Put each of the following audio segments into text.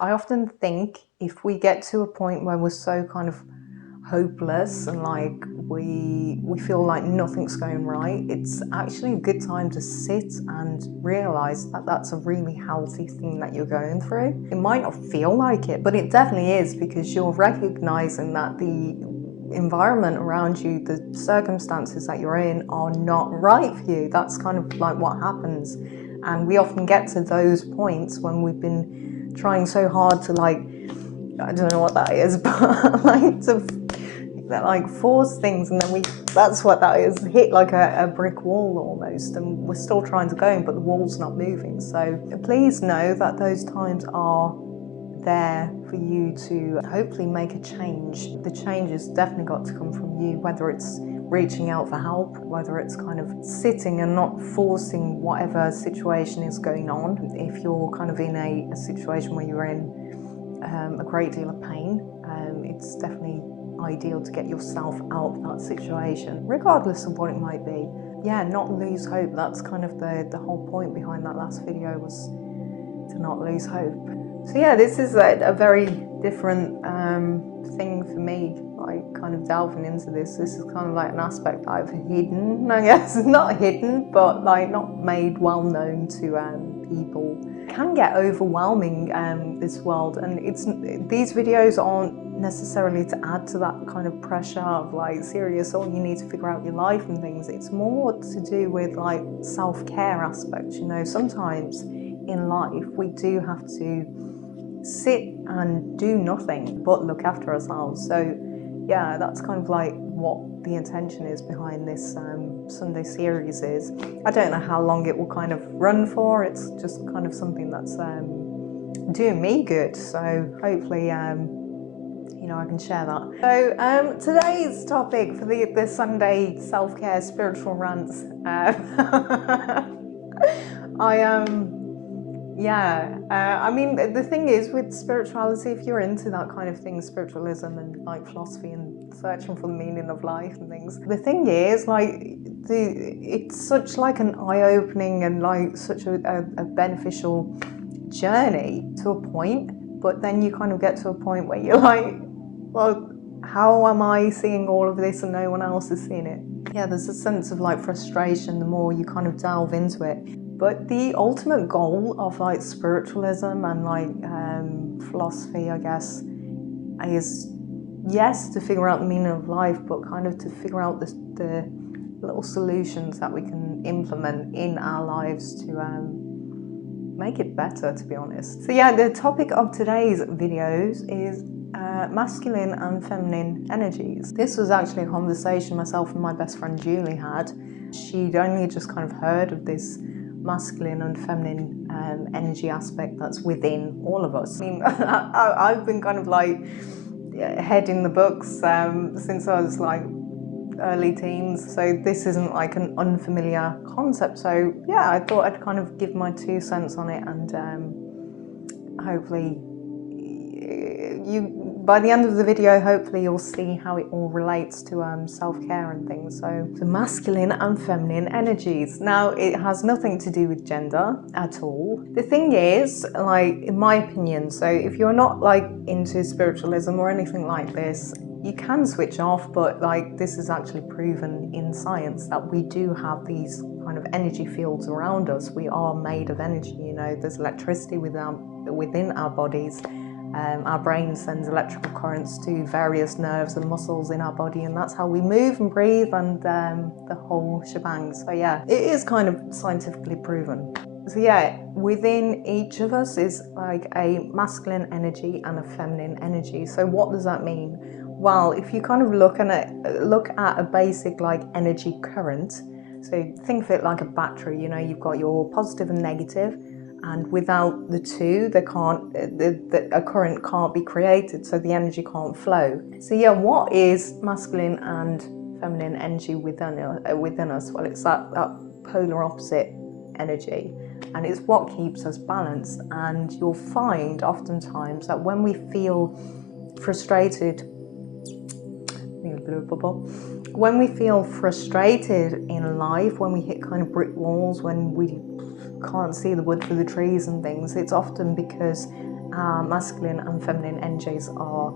I often think if we get to a point where we're so kind of hopeless and like we feel like nothing's going right, it's actually a good time to sit and realize that that's a really healthy thing that you're going through. It might not feel like it, but it definitely is, because you're recognizing that the environment around you, the circumstances that you're in, are not right for you. That's kind of like what happens. And we often get to those points when we've been trying so hard to, like, I don't know what that is, but like to like force things, and then that's what that is, hit like a brick wall almost, and we're still trying to go, but the wall's not moving. So please know that those times are there for you to hopefully make a change. The change has definitely got to come from you, whether it's reaching out for help, whether it's kind of sitting and not forcing whatever situation is going on. If you're kind of in a situation where you're in a great deal of pain, it's definitely ideal to get yourself out of that situation, regardless of what it might be. Yeah, not lose hope. That's kind of the whole point behind that last video, was to not lose hope. So yeah, this is a very different thing for me, like kind of delving into this. This is kind of like an aspect I've hidden, I guess. Not hidden, but like not made well known to people. It can get overwhelming, this world, and these videos aren't necessarily to add to that kind of pressure of like serious, oh, you need to figure out your life and things. It's more to do with like self-care aspects. You know, sometimes in life we do have to sit and do nothing but look after ourselves. So yeah, that's kind of like what the intention is behind this Sunday series is. I don't know how long it will kind of run for. It's just kind of something that's doing me good, so hopefully you know, I can share that. So today's topic for the Sunday self-care spiritual rants, I mean, the thing is with spirituality, if you're into that kind of thing, spiritualism and like philosophy and searching for the meaning of life and things, the thing is like it's such like an eye-opening and like such a beneficial journey to a point, but then you kind of get to a point where you're like, well, how am I seeing all of this and no one else is seeing it? Yeah, there's a sense of like frustration the more you kind of delve into it. But the ultimate goal of like spiritualism and like philosophy, I guess, is yes, to figure out the meaning of life, but kind of to figure out the little solutions that we can implement in our lives to make it better, to be honest. So yeah, the topic of today's videos is masculine and feminine energies. This was actually a conversation myself and my best friend Julie had. She'd only just kind of heard of this masculine and feminine energy aspect that's within all of us. I mean, I've been kind of like head in the books since I was like early teens, so this isn't like an unfamiliar concept. So yeah, I thought I'd kind of give my 2 cents on it, and hopefully by the end of the video, hopefully you'll see how it all relates to self-care and things. So the masculine and feminine energies. Now, it has nothing to do with gender at all. The thing is, like, in my opinion, so if you're not like into spiritualism or anything like this, you can switch off, but like this is actually proven in science that we do have these kind of energy fields around us. We are made of energy, you know, there's electricity within our bodies. Our brain sends electrical currents to various nerves and muscles in our body, and that's how we move and breathe and the whole shebang. So yeah, it is kind of scientifically proven. So yeah, within each of us is like a masculine energy and a feminine energy. So what does that mean? Well, if you kind of look at a basic like energy current, so think of it like a battery, you know, you've got your positive and negative, and without the two, a current can't be created, so the energy can't flow. So yeah, what is masculine and feminine energy within us? Well, it's that polar opposite energy, and it's what keeps us balanced. And you'll find oftentimes that when we feel frustrated, when we feel frustrated in life, when we hit kind of brick walls, when we can't see the wood for the trees and things, it's often because our masculine and feminine energies are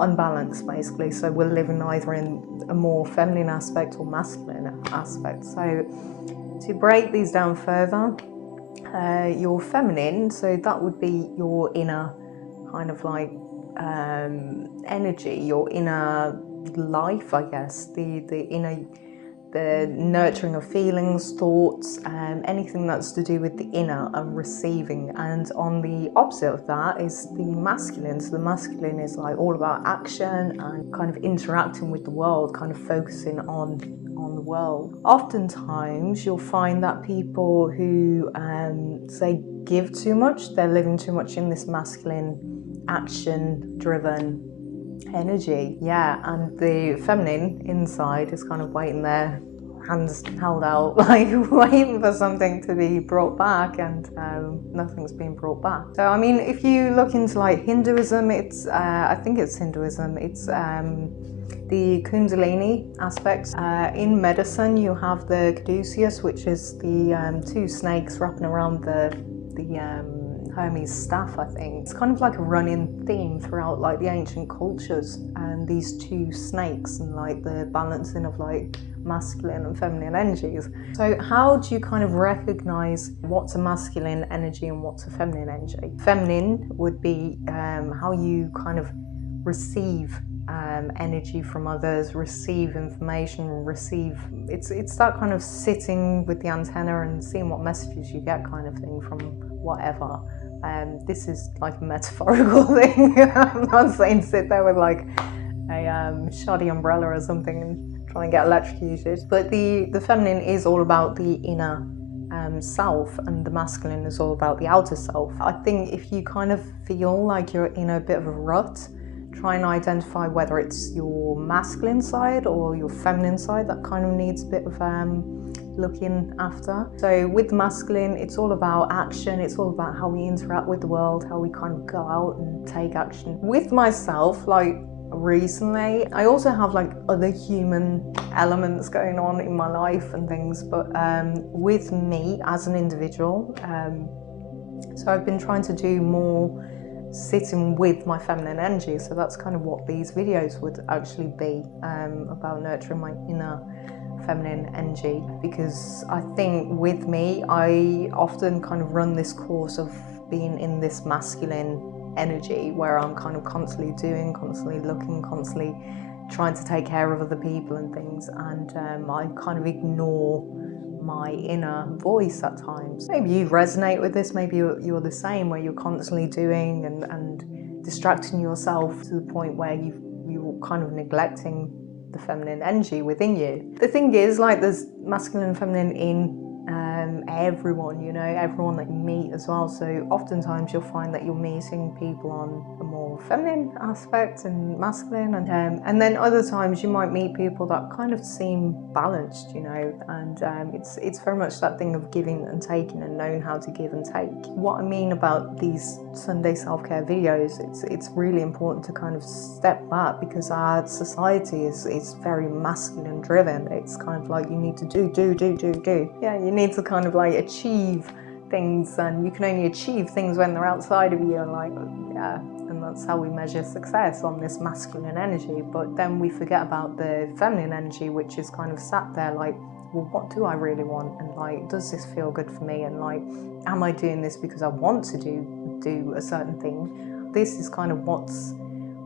unbalanced, basically. So we're living either in a more feminine aspect or masculine aspect. So to break these down further, your feminine, so that would be your inner kind of like energy, your inner life, I guess, the inner, the nurturing of feelings, thoughts, anything that's to do with the inner and receiving. And on the opposite of that is the masculine. So the masculine is like all about action and kind of interacting with the world, kind of focusing on the world. Oftentimes you'll find that people who say give too much, they're living too much in this masculine action driven energy, yeah, and the feminine inside is kind of waiting there, hands held out, like waiting for something to be brought back, and nothing's been brought back. So I mean, if you look into like Hinduism, it's I think it's Hinduism, it's the Kundalini aspect. In medicine you have the caduceus, which is the two snakes wrapping around the Hermes staff, I think. It's kind of like a running theme throughout like the ancient cultures, and these two snakes and like the balancing of like masculine and feminine energies. So how do you kind of recognize what's a masculine energy and what's a feminine energy? Feminine would be how you kind of receive energy from others, receive information, receive, it's that kind of sitting with the antenna and seeing what messages you get kind of thing from whatever. This is like a metaphorical thing. I'm not saying sit there with like a shoddy umbrella or something and try and get electrocuted. But the feminine is all about the inner self, and the masculine is all about the outer self. I think if you kind of feel like you're in a bit of a rut, try and identify whether it's your masculine side or your feminine side that kind of needs a bit of looking after. So with the masculine, it's all about action, it's all about how we interact with the world, how we kind of go out and take action. With myself, like recently, I also have like other human elements going on in my life and things, but with me as an individual, so I've been trying to do more sitting with my feminine energy. So that's kind of what these videos would actually be, about nurturing my inner feminine energy, because I think with me, I often kind of run this course of being in this masculine energy where I'm kind of constantly doing, constantly looking, constantly trying to take care of other people and things, and I kind of ignore my inner voice at times. Maybe you resonate with this, maybe you're the same, where you're constantly doing and distracting yourself to the point where you're kind of neglecting the feminine energy within you. The thing is, like, there's masculine and feminine in everyone, you know, everyone that you meet as well. So oftentimes you'll find that you're meeting people on a more feminine aspect and masculine, and then other times you might meet people that kind of seem balanced, you know, and it's very much that thing of giving and taking and knowing how to give and take. What I mean about these Sunday self-care videos, it's really important to kind of step back, because our society is very masculine driven. It's kind of like you need to do. Yeah, you need to kind of like achieve things, and you can only achieve things when they're outside of you, and like, yeah, and that's how we measure success, on this masculine energy. But then we forget about the feminine energy, which is kind of sat there like, well, what do I really want, and like, does this feel good for me, and like, am I doing this because I want to do a certain thing? This is kind of what's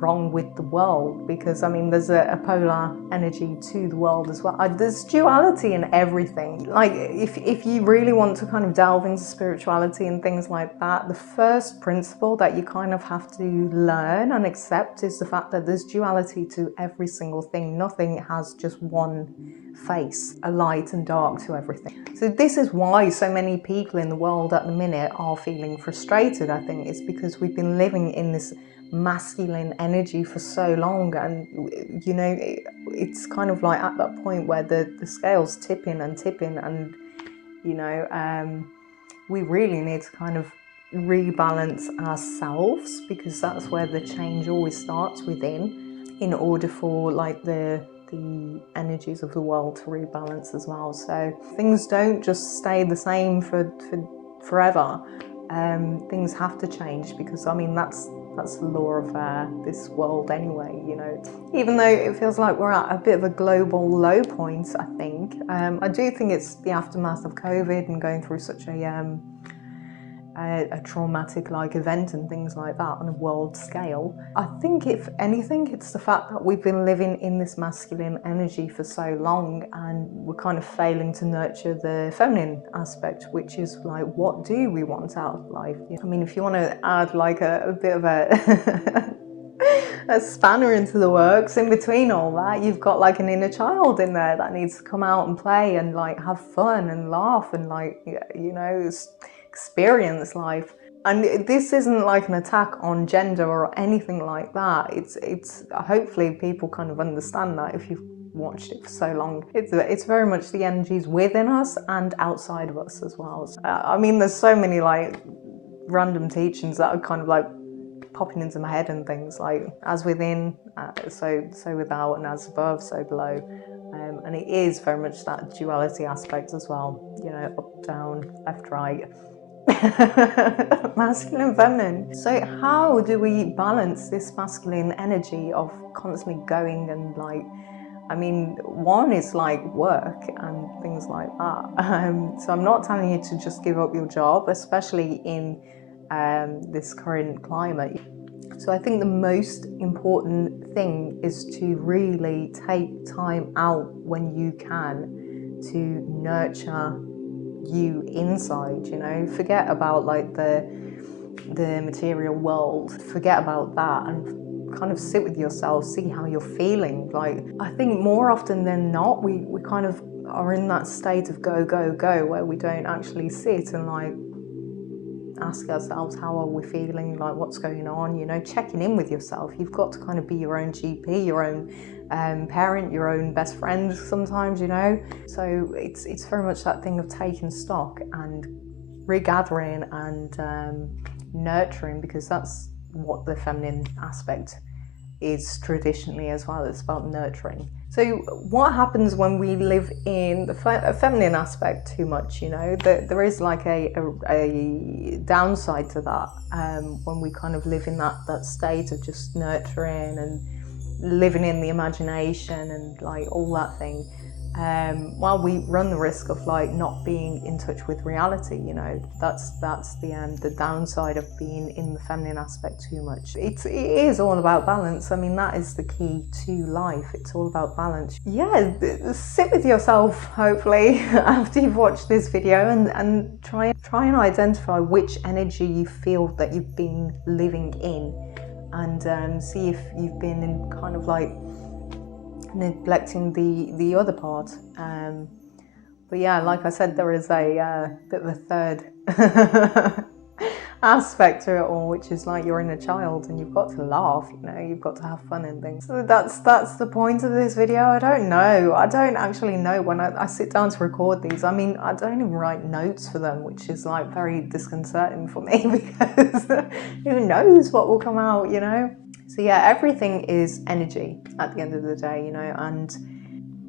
wrong with the world, because I mean, there's a polar energy to the world as well. There's duality in everything. Like, if you really want to kind of delve into spirituality and things like that, the first principle that you kind of have to learn and accept is the fact that there's duality to every single thing. Nothing has just one face, a light and dark to everything. So this is why so many people in the world at the minute are feeling frustrated. I think it's because we've been living in this masculine energy for so long, and you know, it's kind of like at that point where the scale's tipping, and you know, we really need to kind of rebalance ourselves, because that's where the change always starts within, in order for like the energies of the world to rebalance as well. So things don't just stay the same for forever. things have to change, because I mean that's the law of this world anyway, you know. Even though it feels like we're at a bit of a global low point, I think I do think it's the aftermath of COVID and going through such a traumatic like event and things like that on a world scale. I think if anything, it's the fact that we've been living in this masculine energy for so long, and we're kind of failing to nurture the feminine aspect, which is like, what do we want out of life? I mean, if you want to add like a bit of a a spanner into the works in between all that, you've got like an inner child in there that needs to come out and play and like have fun and laugh and like, you know, experience life. And this isn't like an attack on gender or anything like that. It's hopefully people kind of understand that if you've watched it for so long. It's very much the energies within us and outside of us as well. I mean, there's so many like random teachings that are kind of like popping into my head and things like, as within, so without, and as above, so below. And it is very much that duality aspect as well, you know, up, down, left, right. Masculine, feminine. So how do we balance this masculine energy of constantly going and like, I mean, one is like work and things like that. So I'm not telling you to just give up your job, especially in this current climate. So I think the most important thing is to really take time out when you can to nurture you inside, you know. Forget about like the material world, forget about that, and kind of sit with yourself, see how you're feeling. Like, I think more often than not we kind of are in that state of go where we don't actually sit and like ask ourselves, how are we feeling, like what's going on, you know, checking in with yourself. You've got to kind of be your own GP, your own parent, your own best friend sometimes, you know. So it's very much that thing of taking stock and regathering and nurturing, because that's what the feminine aspect is traditionally as well. It's about nurturing. So what happens when we live in the feminine aspect too much, you know? There is like a downside to that, when we kind of live in that state of just nurturing and living in the imagination and like all that thing, while we run the risk of like not being in touch with reality, you know. That's the downside of being in the feminine aspect too much. It is all about balance. I mean, that is the key to life. It's all about balance. Yeah, sit with yourself, hopefully, after you've watched this video, and try and identify which energy you feel that you've been living in, and see if you've been in kind of like neglecting the other part. But yeah, like I said, there is a bit of a third aspect to it all, which is like you're in a child and you've got to laugh, you know, you've got to have fun and things. So that's the point of this video. I don't actually know when I sit down to record these. I mean, I don't even write notes for them, which is like very disconcerting for me, because who knows what will come out, you know. So yeah, everything is energy at the end of the day, you know, and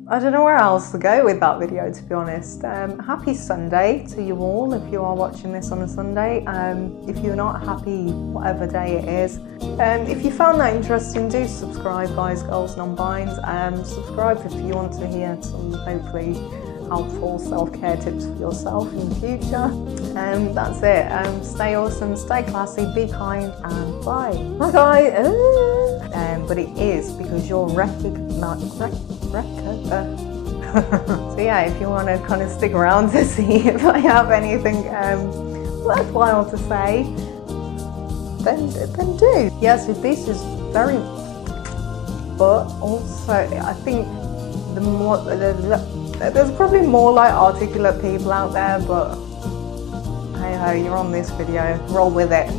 I don't know where else to go with that video, to be honest. Happy Sunday to you all if you are watching this on a Sunday. If you're not, happy whatever day it is. If you found that interesting, do subscribe, guys, girls, non-binds. Subscribe if you want to hear some hopefully helpful self-care tips for yourself in the future. That's it. Stay awesome, stay classy, be kind, and bye. Bye, guys. But it is because you're so yeah, if you want to kind of stick around to see if I have anything worthwhile to say, then do. Yes, this is very, but also I think there's probably more like articulate people out there, but hey ho, you're on this video, roll with it.